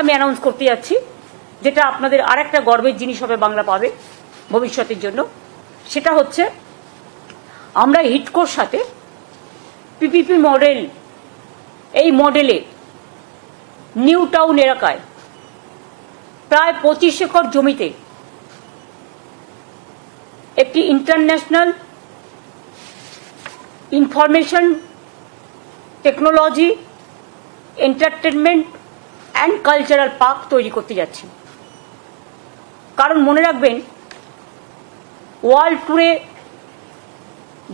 আমি অ্যানাউন্স করতে যাচ্ছি, যেটা আপনাদের আরেকটা গর্বের জিনিস হবে বাংলা পাবে ভবিষ্যতের জন্য। সেটা হচ্ছে আমরা হিডকোর সাথে পিপিপি মডেল, এই মডেলে নিউ টাউন এলাকায় প্রায় 25 একর জমিতে একটি international information technology entertainment and cultural park তৈরি করতে যাচ্ছি। কারণ মনে রাখবেন, ওয়ার্ল্ড ট্যুরে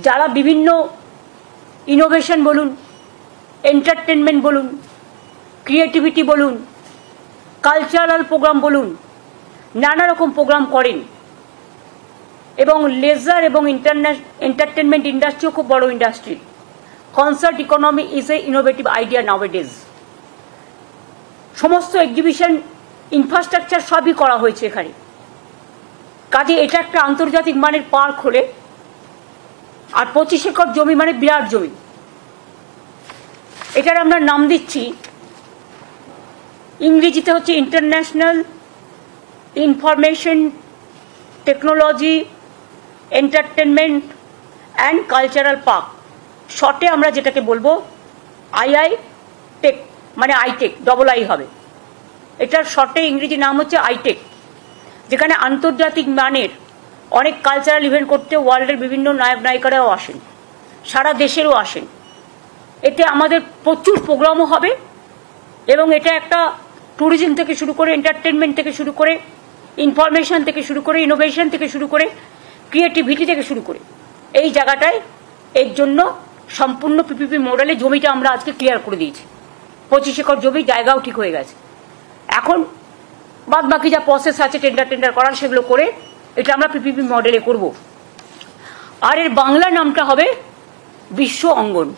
যারা বিভিন্ন ইনোভেশন বলুন, এন্টারটেনমেন্ট বলুন, ক্রিয়েটিভিটি বলুন, কালচারাল প্রোগ্রাম বলুন, নানা রকম প্রোগ্রাম করেন, এবং লেজার এবং এন্টারটেনমেন্ট ইন্ডাস্ট্রিও খুব বড় industry. Concert economy is a innovative idea nowadays. সমস্ত এক্সিবিশন ইনফ্রাস্ট্রাকচার সবই করা হয়েছে এখানে। কাজে এটা একটা আন্তর্জাতিক মানের পার্ক হলে, আর 25 একর জমি মানে বিরাট জমি। এটার আমরা নাম দিচ্ছি, ইংরেজিতে হচ্ছে international information technology entertainment and cultural park, শর্টে আমরা যেটাকে বলবো আইআই টেক, মানে আইটেক, ডবল আই হবে। এটার শর্টে ইংরেজি নাম হচ্ছে আইটেক, যেখানে আন্তর্জাতিক মানের অনেক কালচারাল ইভেন্ট করতে ওয়ার্ল্ডের বিভিন্ন নায়ক নায়িকারাও আসেন, সারা দেশেরও আসেন। এতে আমাদের প্রচুর প্রোগ্রামও হবে, এবং এটা একটা ট্যুরিজম থেকে শুরু করে, এন্টারটেনমেন্ট থেকে শুরু করে, ইনফরমেশন থেকে শুরু করে, ইনোভেশন থেকে শুরু করে, ক্রিয়েটিভিটি থেকে শুরু করে, এই জায়গাটায় এর জন্য সম্পূর্ণ পিপিপি মডেলে জমিটা আমরা আজকে ক্লিয়ার করে দিয়েছি। 25 একর জমি, জায়গাও ঠিক হয়ে গেছে। এখন বাদ বাকি যা প্রসেস আছে টেন্ডার করার, সেগুলো করে এটা আমরা পিপিপি মডেলে করব। আর এর বাংলা নামটা হবে বিশ্ব অঙ্গন।